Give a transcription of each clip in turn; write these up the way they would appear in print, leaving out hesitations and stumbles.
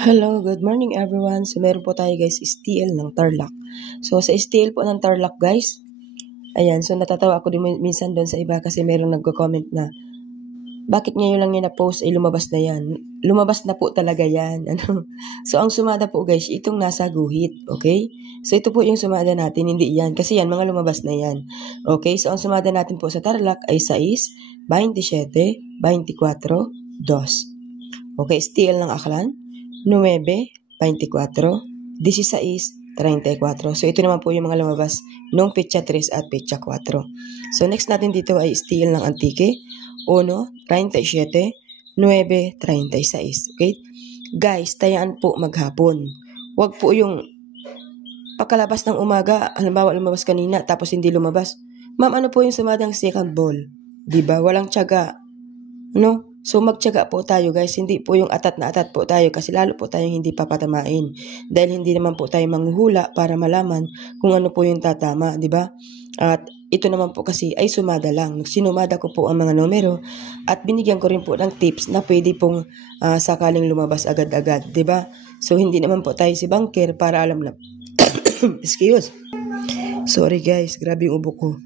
Hello, good morning everyone. So meron po tayo guys STL ng Tarlac. So sa STL po ng Tarlac guys, ayan, so natatawa ako din minsan doon sa iba kasi merong nagko-comment na bakit ngayon lang yan na-post ay lumabas na yan. Lumabas na po talaga yan. So ang sumada po guys, itong nasa guhit, okay? So ito po yung sumada natin, hindi yan. Kasi yan, mga lumabas na yan. Okay, so ang sumada natin po sa Tarlac ay 6, 27, 24, 2. Okay, STL ng Aklan. 9, 24, 16, 34. So, ito naman po yung mga lumabas nung petsa 3 at petsa 4. So, next natin dito ay STL ng Antique. 1, 37, 9, 36. Okay? Guys, tayaan po maghapon. Huwag po yung pagkalabas ng umaga, halimbawa lumabas kanina tapos hindi lumabas. Ma'am, ano po yung sumadang second ball? Diba? Walang tiyaga. No? So magtiyaga po tayo guys, hindi po yung atat na atat po tayo kasi lalo po tayong hindi papatamain dahil hindi naman po tayo manghuhula para malaman kung ano po yung tatama, di ba? At ito naman po kasi ay sumada lang. Sinumada ko po ang mga numero at binigyan ko rin po ng tips na pwede pong sakaling lumabas agad-agad, di ba? So hindi naman po tayo si banker para alam na excuse. Sorry guys, grabe yung ubo ko.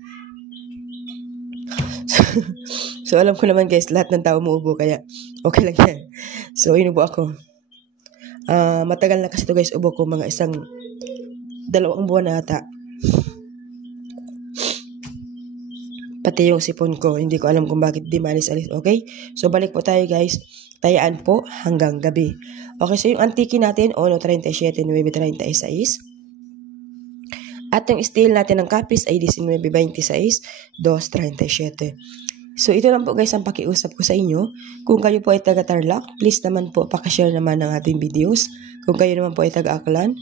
So, alam ko naman guys, lahat ng tao muubo, kaya okay lang yan. So, inubo ako. Matagal na kasi ito guys, ubo ko, mga 2 buwan na ata. Pati yung sipon ko, hindi ko alam kung bakit di maalis-alis, okay? So, balik po tayo guys. Tayaan po hanggang gabi. Okay, so yung Antique natin, 1.37, 9.36. At yung STL natin ng Capiz ay 19.26, 2.37. So, ito lang po guys ang pakiusap ko sa inyo. Kung kayo po ay taga Tarlac, please naman po pakishare naman ng ating videos. Kung kayo naman po ay taga Aklan,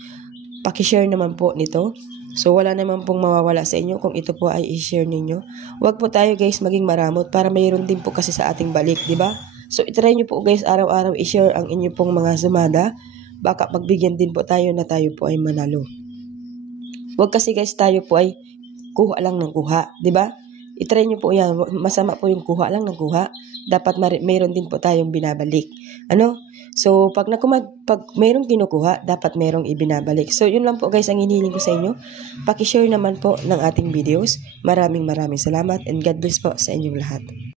pakishare naman po nito. So, wala naman pong mawawala sa inyo kung ito po ay i-share ninyo. Huwag po tayo guys maging maramot para mayroon din po kasi sa ating balik, di ba? So, itry nyo po guys araw-araw i-share ang inyo pong mga sumada. Baka pagbigyan din po tayo na tayo po ay manalo. Huwag kasi guys tayo po ay kuha lang ng kuha, di ba? I-try nyo po yan. Masama po yung kuha lang ng kuha. Dapat mayroon din po tayong binabalik. Ano? So, pag mayroong kinukuha, dapat mayroong ibinabalik. So, yun lang po guys ang hinihiling ko sa inyo. Pakishare naman po ng ating videos. Maraming salamat and God bless po sa inyong lahat.